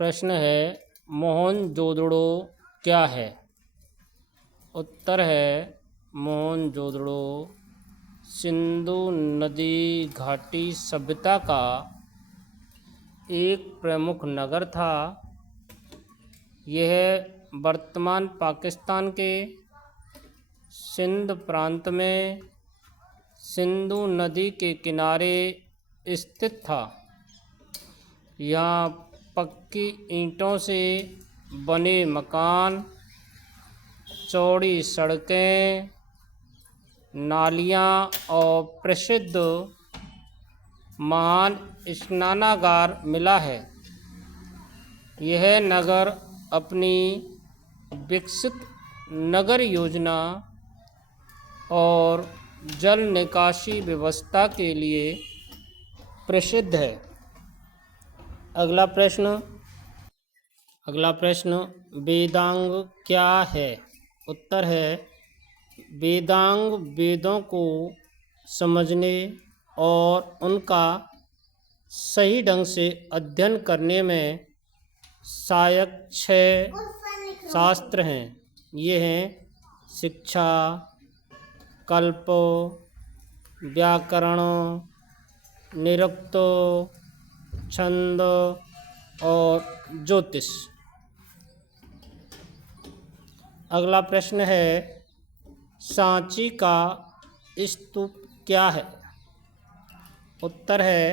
प्रश्न है मोहनजोदड़ो क्या है। उत्तर है मोहनजोदड़ो सिंधु नदी घाटी सभ्यता का एक प्रमुख नगर था। यह वर्तमान पाकिस्तान के सिंध प्रांत में सिंधु नदी के किनारे स्थित था। यहाँ पक्की ईंटों से बने मकान, चौड़ी सड़कें, नालियाँ और प्रसिद्ध महान स्नानागार मिला है। यह नगर अपनी विकसित नगर योजना और जल निकासी व्यवस्था के लिए प्रसिद्ध है। अगला प्रश्न वेदांग क्या है। उत्तर है वेदांग वेदों को समझने और उनका सही ढंग से अध्ययन करने में सहायक 6 शास्त्र हैं। ये हैं शिक्षा, कल्प, व्याकरण, निरुक्त, छंद और ज्योतिष। अगला प्रश्न है सांची का स्तूप क्या है। उत्तर है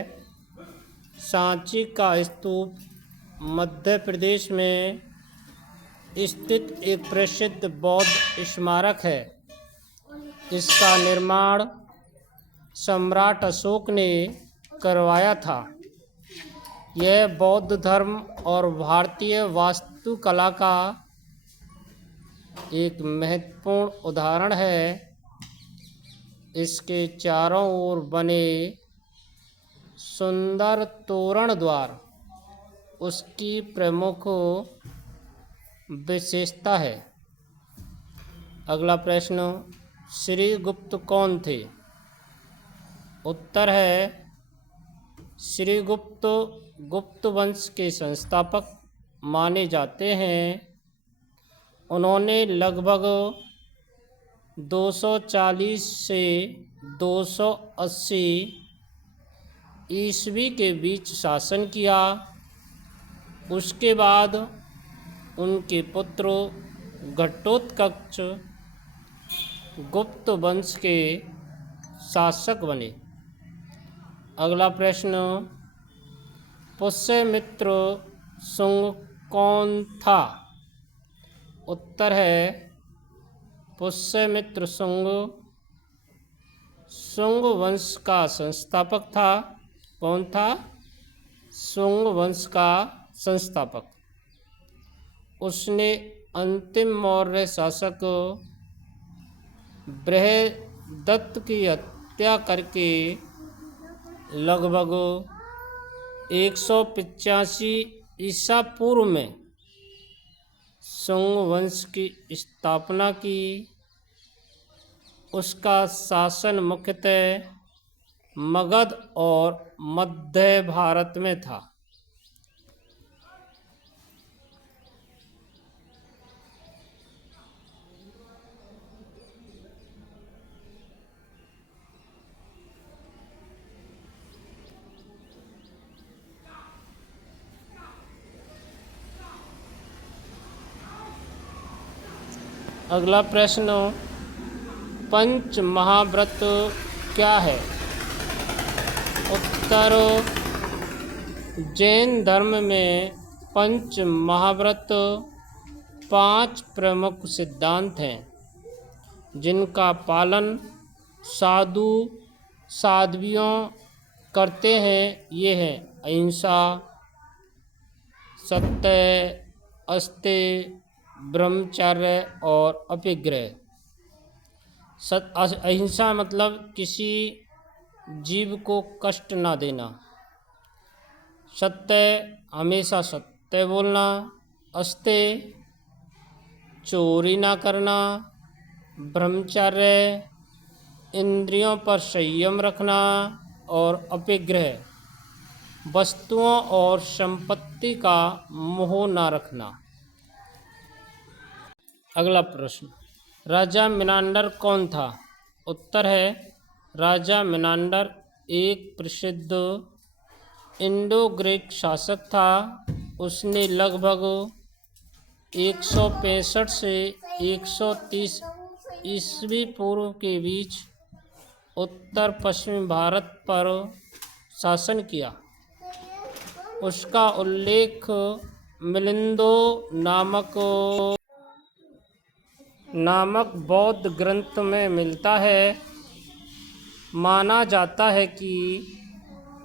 सांची का स्तूप मध्य प्रदेश में स्थित एक प्रसिद्ध बौद्ध स्मारक है। इसका निर्माण सम्राट अशोक ने करवाया था। यह बौद्ध धर्म और भारतीय वास्तुकला का एक महत्वपूर्ण उदाहरण है। इसके चारों ओर बने सुंदर तोरण द्वार उसकी प्रमुख विशेषता है। अगला प्रश्न श्रीगुप्त कौन थे। उत्तर है श्रीगुप्त गुप्त वंश के संस्थापक माने जाते हैं। उन्होंने लगभग 240 से 280 ईस्वी के बीच शासन किया। उसके बाद उनके पुत्र घटोत्कच गुप्त वंश के शासक बने। अगला प्रश्न पुष्यमित्र शुंग कौन था। उत्तर है पुष्यमित्र शुंग शुंग वंश का संस्थापक था। कौन था? शुंग वंश का संस्थापक। उसने अंतिम मौर्य शासक बृहदत्त की हत्या करके लगभग 185 ईसा पूर्व में शुंग वंश की स्थापना की। उसका शासन मुख्यतः मगध और मध्य भारत में था। अगला प्रश्न पंच महाव्रत क्या है। उत्तर जैन धर्म में पंच महाव्रत 5 प्रमुख सिद्धांत हैं जिनका पालन साधु साध्वियों करते हैं। ये हैं अहिंसा, सत्य, अस्तेय, ब्रह्मचर्य और अपिग्रह। अहिंसा मतलब किसी जीव को कष्ट ना देना। सत्य हमेशा सत्य बोलना। अस्तेय चोरी ना करना। ब्रह्मचर्य इंद्रियों पर संयम रखना। और अपिग्रह वस्तुओं और संपत्ति का मोह न रखना। अगला प्रश्न, राजा मिनांडर कौन था? उत्तर है, राजा मिनांडर एक प्रसिद्ध इंडो ग्रीक शासक था। उसने लगभग 165 से 130 ईस्वी पूर्व के बीच उत्तर पश्चिमी भारत पर शासन किया। उसका उल्लेख मिलिंदो नामक बौद्ध ग्रंथ में मिलता है। माना जाता है कि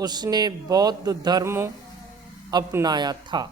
उसने बौद्ध धर्म अपनाया था।